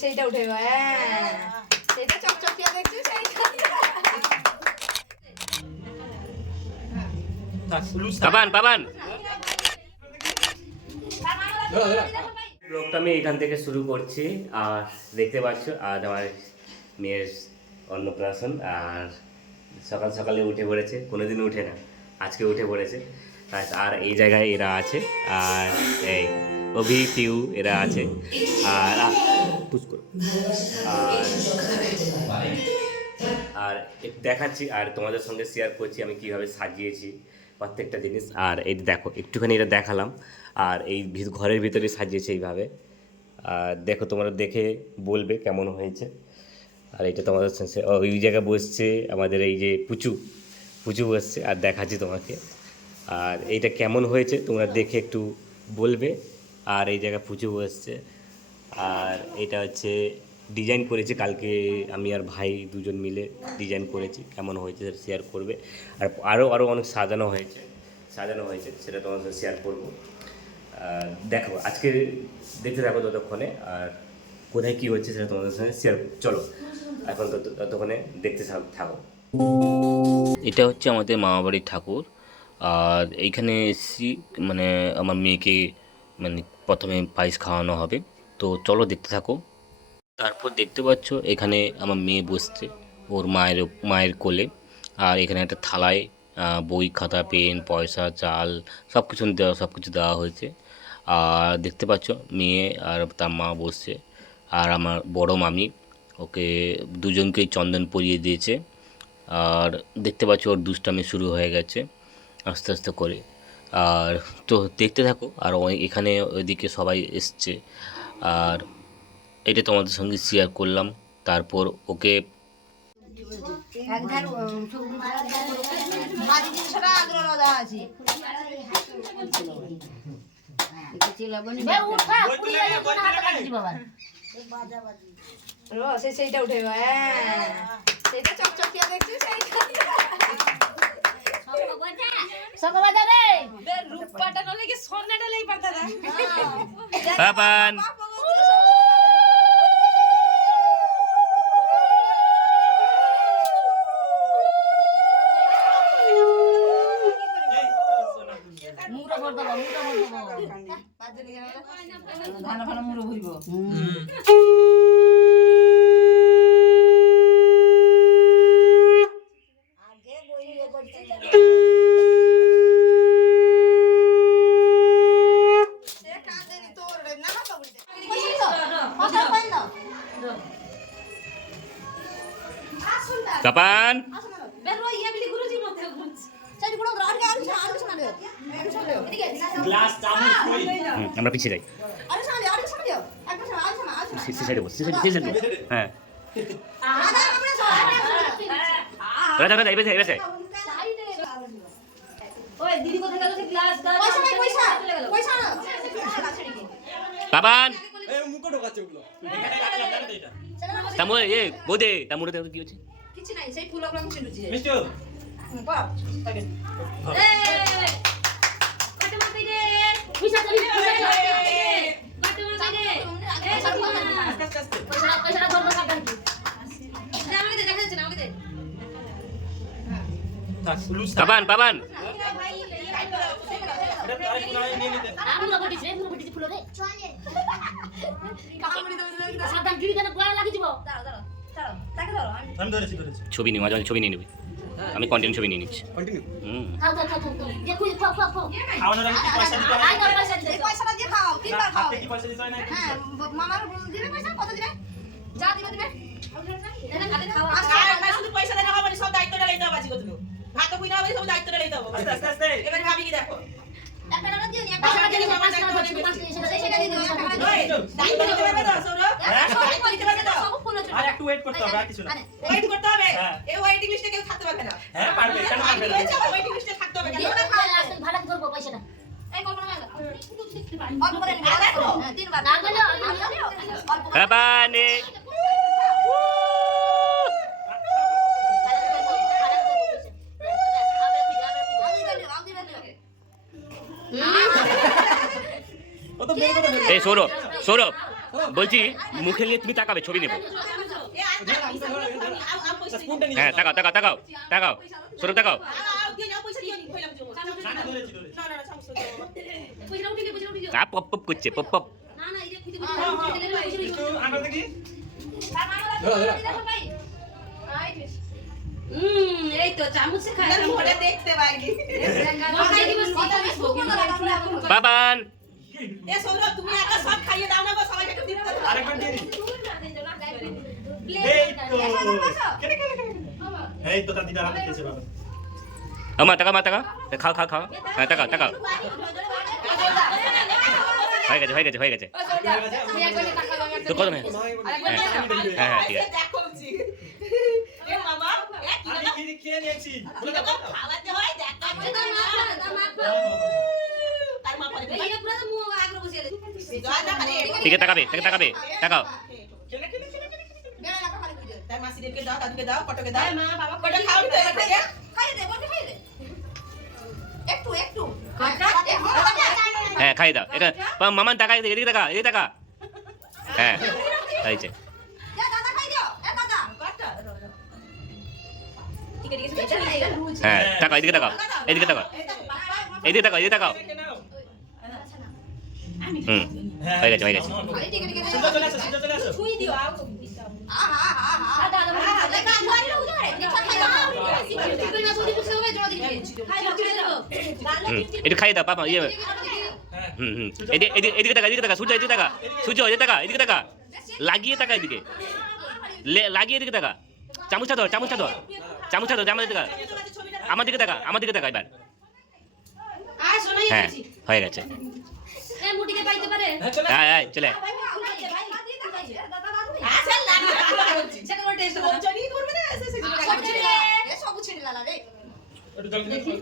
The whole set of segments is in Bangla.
সেইটা উঠে হ্যাঁ সেটা চকচকিয়া দেখছি পাবান পাবান ব্লগটা আমি এখান থেকে শুরু করছি। আর দেখতে পাচ্ছ আজ আমার মেয়ের অন্নপ্রাশন। আর সকাল সকালে উঠে পড়েছে, কোনোদিন উঠে না, আজকে উঠে পড়েছে। আর এই জায়গায় এরা আছে, আর এই অভি পিউ এরা আছে। আর আর দেখাচ্ছি আর তোমাদের সঙ্গে শেয়ার করছি আমি কিভাবে সাজিয়েছি প্রত্যেকটা জিনিস। আর এই দেখো একটুখানি এটা দেখালাম। আর এই ঘরের ভিতরে সাজিয়েছে এইভাবে। আর দেখো তোমরা দেখে বলবে কেমন হয়েছে। আর এটা তোমাদের ওই জায়গায় বসছে আমাদের এই যে পুচু বসছে। আর দেখাচ্ছি তোমাকে আর এইটা কেমন হয়েছে তোমরা দেখে একটু বলবে। আর এই জায়গায় পুচু বসছে। আর এটা হচ্ছে ডিজাইন করেছি কালকে আমি আর ভাই দুজন মিলে ডিজাইন করেছি, কেমন হয়েছে সেটা শেয়ার করবে। আর আরও অনেক সাজানো হয়েছে সেটা তোমার সাথে শেয়ার করবো। দেখো আজকে দেখতে থাকো ততক্ষণে। আর কোথায় কী হচ্ছে সেটা তোমাদের সঙ্গে শেয়ার, চলো এখন ততক্ষণে দেখতে থাকো। এটা হচ্ছে আমাদের মামাবাড়ির ঠাকুর। আর এইখানে এসেছি মানে আমার মেয়েকে মানে প্রথমে পায়েস খাওয়ানো হবে, তো চলো দেখতে থাকো। তারপর দেখতে পাচ্ছ এখানে আমার মেয়ে বসছে ওর মায়ের কোলে। আর এখানে একটা থালায় বই খাতা পেন পয়সা চাল সব কিছু দেওয়া হয়েছে। আর দেখতে পাচ্ছ মেয়ে আর তার মা বসছে। আর আমার বড় মামি ওকে দুজনকেই চন্দন পরিয়ে দিয়েছে। আর দেখতে পাচ্ছ ওর দুষ্টামি শুরু হয়ে গেছে আস্তে আস্তে করে। আর তো দেখতে থাকো। আর এখানে ওইদিকে সবাই এসছে। আর এটা তোমাদের সঙ্গে শেয়ার করলাম। তারপর ওকে সেইটা উঠে হ্যাঁ সেটা চকচকিয়া দেখছি রূপটা নলে কি সোনাটা লেই পারতা না পাপান ধান ফান মুড়ো ভরিব পাপান আমরা পিছিয়ে যাই হ্যাঁ রাজা রাজা এবেছে এবেছে পাপান তামুরে এ বোদে তামুরে দেখো কি হচ্ছে কিছু নাই সেই ফুলগুলো আমি ছিলুছি মিষ্টি বাপ তাকে পাপান পাপান ছবি নিয়ে মাঝে ছবি নিয়ে নেবে। আমি কন্টেন্ট ছবি নিয়ে নিচ্ছি। এই সৌরভ সৌরভ বলছি মুখে নিয়ে তুমি তাকাবে, ছবি নেবো। হ্যাঁ তাকাও তাকাও তাকাও তাকাও, সরব তাকাও। পপ পপ করছে, পপ পপ। এই তো চামচ খায় দেখতে পাইনি। বাবান এ সৌরভ তুমি একা সব খাইয়ে দাও না গো, সবাইকে একটু দিতে দাও। আরেকবার দিয়ে দিই। এই তো এই তো দাদি দাঁড়াতে খেয়েছে বাবা। আমা তাকাও, মা তাকাও, খাও খাও খাও। হ্যাঁ তাকাও তাকাও, হয়ে গেছে হয়ে গেছে হয়ে গেছে। তো কত নেই? হ্যাঁ হ্যাঁ ঠিক আছে। দেখো জি এ বাবা এ কি আমি কি খেয়ে নিয়েছি বলে দাও। খাওয়াতে হয় দেখা তার মা পরে এই পুরো তো মুখ আগ্রহ বসে আছে জয় না খালি ঠিক আছে তাকাবে, ঠিক আছে তাকাবে, তাকাও। খেলে খেলে খেলে খেলে। গেলে লাগা খালি বুঝে তার মাসিদেরকে দাও, দাদুকে দাও, কটকে দাও। মা বাবা কটা খাও তো এটা খাইয়ে খাইয়ে দে, বলতে খাইয়ে দে একটু একটু কাটা হ্যাঁ খাই দাও। এটা মামান তাকাই, এদিকে তাকা, এদিকে তাকা। হ্যাঁ হয়েছে। যা দাদা খাই দাও, এ দাদা কাটা ঠিক আছে ঠিক আছে এটা রুজ হ্যাঁ তাকাও, এদিকে তাকাও, এদিকে তাকাও, এদিকে তাকাও, এদিকে তাকাও। হুম হয়ে গেছে হয়ে গেছে। ঠিক আছে ঠিক আছে সিধা চলে আসো, সিধা চলে আসো। ছুই দিও আও আহা আহা দাদা দাদা ধরে লোক ধরে নিচা খাই দাও ঠিক করে না বলি বুঝতে হবে জল দিবি খাই দাও খাই দাও একটু খাই দাও পাপা, ইয়ে। হ্যাঁ হুম হুম এদিকে এদিকে তাকা, এদিকে তাকা, সূর্য এদিকে তাকা, সূর্য এদিকে তাকা, এদিকে তাকা, লাগিয়ে তাকা এদিকে, লাগিয়ে এদিকে তাকা। চামচটা ধর, চামচটা ধর, চামচটা ধর, আমার দিকে তাকা, আমার দিকে তাকা, আমার দিকে তাকা এবার। আ শোনাই হ্যাঁ গেছি হয়ে গেছে। এ মুটিকে পাইতে পারে হ্যাঁ চলে হ্যাঁ হ্যাঁ চলে। আসল লাগে সেটা ওর টেস্ট করো জনি করবে না এসে সব ছেড়ে এ সব ছেড়ে লালা রে একটু জল দেখি।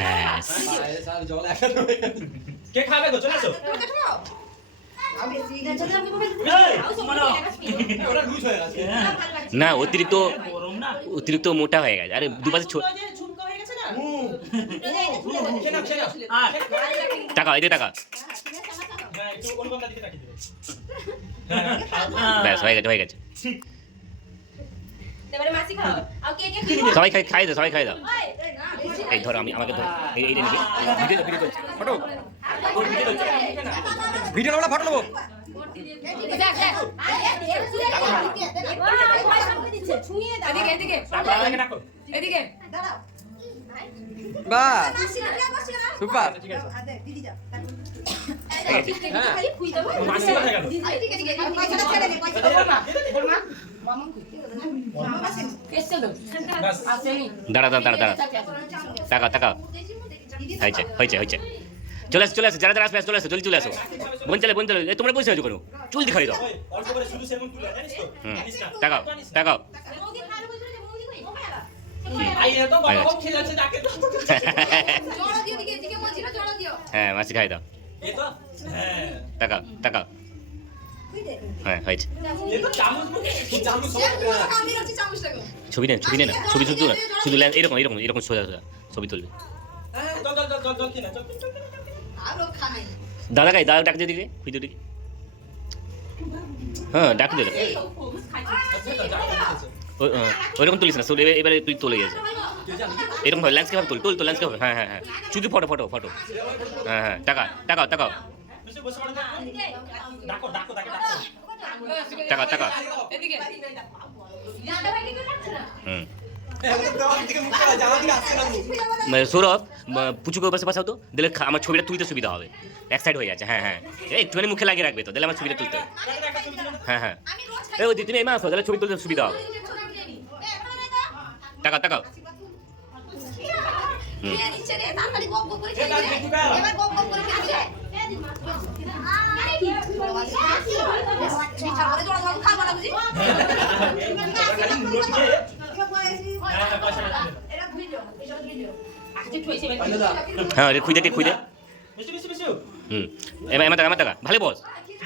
ব্যাস। কে খাবে গো চলে আসো। এই মানো ওরা লুজ হয়ে গেছে। না অতিরিক্ত অতিরিক্ত মোটা হয়ে গেছে। আরে দুপাশে ঝুমকা হয়ে গেছে না খেনা খেনা আর টাকা, এদিকে টাকা। হ্যাঁ একটু ওরকম দিকে রাখি দিও। ব্যাস হয়ে গেছে হয়ে গেছে। এবারে মাসি খাও আর কে কে খাও সবাই খাই দাও, সবাই খাই দাও। এই ধরো আমি, আমাকে ধরো, এই নিবি। ভিডিও ভিডিও চলছে, ফটো ভিডিও আমরা ফটো নেবো। বাহ সুপার। মাসি কোথায় গেল? বাস দাঁড়া দাঁড়া দাঁড়া দাঁড়া, টাকা টাকা। হয়েছে হয়েছে হয়েছে। চলে আসো চলে আসো, যারা যারা আসবে চলে আসো, জলদি চলে আসো। বোন চলে বোন চলে, তোমরা বসে আছো কেন? চুল দেখাই দাও। ওই অল্প করে শুধু সেরকম তুলে জানিস তো? হুম জানিস না? টাকাও টাকাও। আই এ তো বাবা খেয়ে যাচ্ছে ডাকে তো। হ্যাঁ মাসি খাই দাও। এ তো হ্যাঁ টাকা টাকা। হ্যাঁ হয়েছে। এ তো চামচ মুখে চামচ ছবি নেন, ছবি নেন, ছবি শুধু না, শুধু এরকম এরকম এরকম সোজা সোজা ছবি তুলবে। চল চল চল চল খেনা চল। দাদা খাই, দাদা ডাক দিয়ে দিকে, খুঁজে দিকে। হ্যাঁ ডাক দিলে ওইরকম তুলিস না, এবারে তুই তুলে গেছে এরকম ভাবে ল্যান্ডস্কেপ তুল, তুল তো ল্যান্ডস্কেপ। হ্যাঁ হ্যাঁ হ্যাঁ শুধু ফটো ফটো ফটো। হ্যাঁ হ্যাঁ টাকা টাকা টাকা বসে বসে পড়ো ডাকো ডাকো ডাকো টাকা টাকা। হুম সৌরভ পুচুকে পাশে পাশাও তো, দিলে আমার ছবিটা তুলতে সুবিধা হবে, এক সাইড হয়ে যাচ্ছে। হ্যাঁ হ্যাঁ একটুখানি মুখে লাগিয়ে রাখবে তো, দিলে আমার ছবিটা তুলতে হবে। হ্যাঁ হ্যাঁ এই ওই তুমি এই মাস তাহলে ছবি তুলতে সুবিধা হবে। টাকা টাকা। হ্যাঁ খুঁজে দে খুঁজে। বসে বসে বসে হুম এবার টাকা ভালো বস।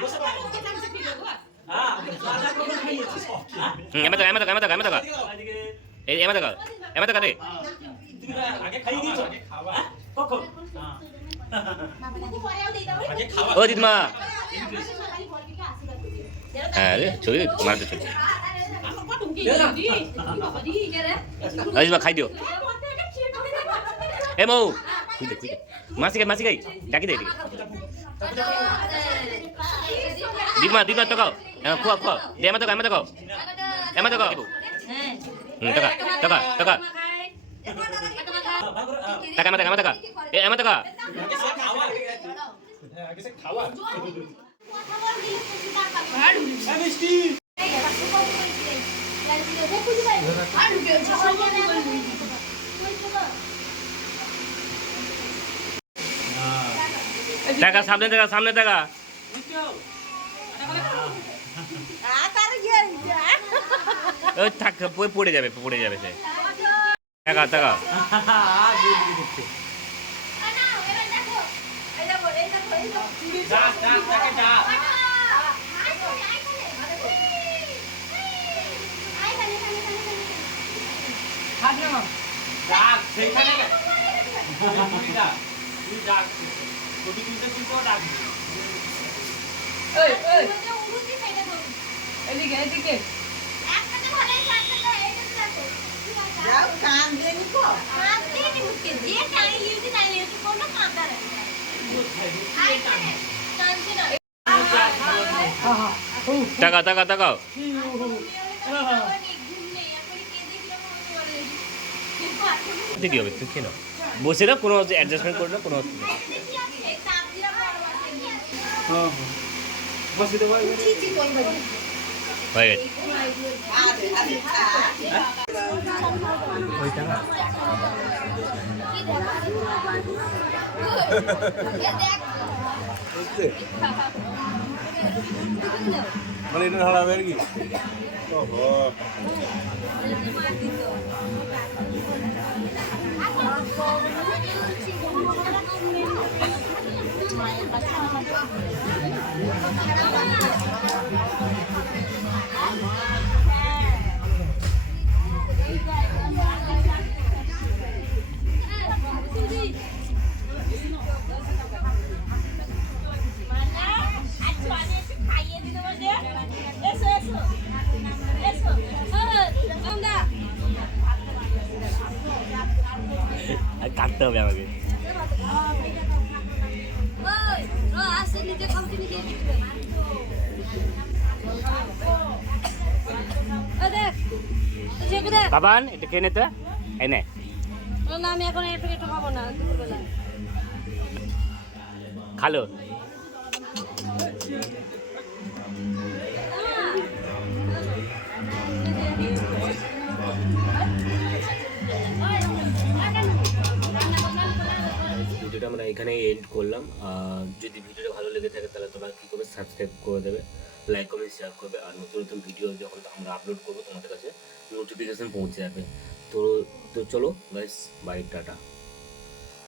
বসে হ্যাঁ এবার টাকা এই এবার টাকা রে। তুমি আগে খাইয়ে দিয়েছো আগে খাওয়া কখন আগে খাওয়া ও দিদিমা হ্যাঁ রে ছবি মারতে ছবি রাজমা খাই দিও এ মৌ খুঁজে খুঁজে মাসি গাই ডাকি দে দিমা তো খাও খোয়া দে এমা তো খাও টাকা এ এমা তো খা টাকা সামনে টাকা ওই থাক পড়ে যাবে সে টাকা এদিকে যাও কান দেনি কো কান দেনি মুকে যে টাই লিউটি নাই লিউটি কোন কাঁদা রে আই কান সে না টাকা দেখি হবে তুই খেয়ে নাও বসে না কোনো অ্যাডজাস্টমেন্ট করে না কোনো অসুবিধা হয়ে গেছে মানে এটা ঢালা হবে আর কি ওহো কাটতে হবে আমাকে বাবান এটা খেয়ে নিতে এনে আমি এখন একটু খাবো না দুপুরবেলা খালো ভিডিওটা আমরা এখানে এন্ড করলাম যদি ভিডিওটা ভালো লেগে থাকে তাহলে তোমরা কী করবে সাবস্ক্রাইব করে দেবে লাইক কমেন্ট শেয়ার করবে আর নতুন ভিডিও যখন আমরা আপলোড করবো তোমাদের কাছে নোটিফিকেশান পৌঁছে যাবে তো চলো গাইস বাই টাটা